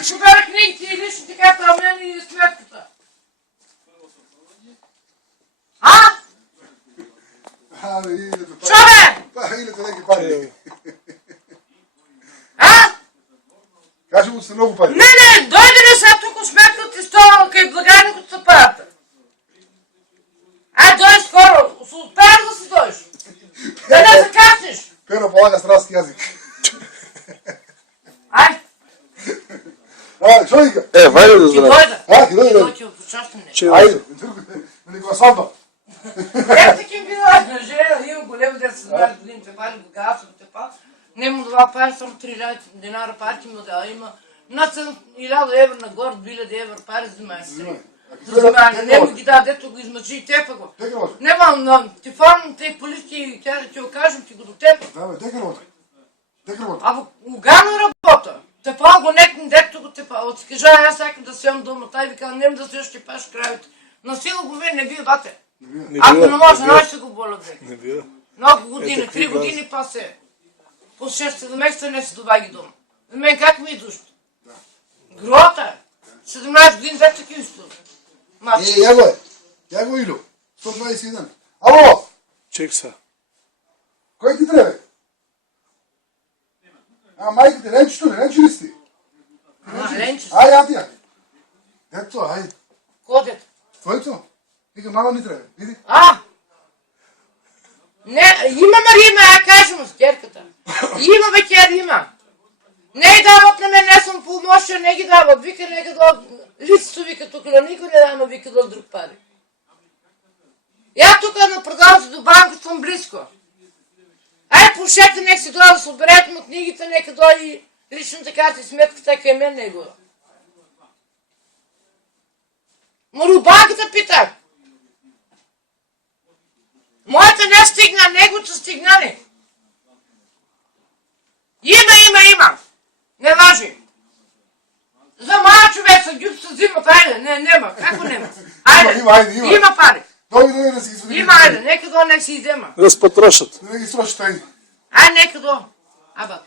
като побера книгите и личните карта на мен и сметката. А? Що бе? Илите неки пари. А? Кажи му, че са много пари. Не, дойде ли сега тук сметката и стола къй благайникото са парата? Ай, дойде скоро. Успееш да си дойдеш. Да не закаснеш. Pero полага сраски язик. Ай. Що вика? Валя да Ти здраве. дойда. Ти дойде. Той ти отпочащане. Айде, на никога сватба. Как таким била на жена, има голем 10 години, те пали богатство, те пали. Нема това пари, само 3 динара пари му да има. Над 1000 евро нагоре, 2000 евро пари взимай се. Взимай, нема ги да, дето го измъчи и тепа го. Нема на телефон, те полиции, тя да ти го кажем, ти го до теб. Да, бе, дека работа. Дека работа. А лугано работа. Те па го некни, дето го те па. От кажа, аз сакам да сем дома, тай ви казвам, нема да се ще паш кравите. На сила го вие не бие, бате. Ако не може, най ще го болят век. Не бива. Много години, 3 години пасе. По 6 месеца не се доваги дома. За мен как ми идваш? Грота е. 17 години, за такива истории. Я го е. Я го Илю. 121. Ало! Чек са. Кой ти трябва? Майка ти, Ленчето ли? Ленче ли си? Ленче си. Ай, Антия. Ето, ай. Кодет. Твоето? Вика, мама ни трябва. Види. Не, има Марима, я кажем с керката. Има бе, кер, има. Не ги дават на мен, не съм полнощия, не ги дават. Вика, нека да лицето вика тук, на никой не дава, вика да друг пари. Я тук на продавата до банка съм близко. Ай, пушете, нека си дойда да се отберете му книгите, нека дойде личната карта и сметката към мен не го. Ма до банката питах. Моята не стигна, неговото стигна ли? Има. Не важи. За мала човек са дюб се взимат, айде, нема. Како нема? Айде, има пари. Дойде да си извади. Има, айде, нека до не си изема. Разпотрошат. Да не ги срочи тайни. Айде, нека до. Аба.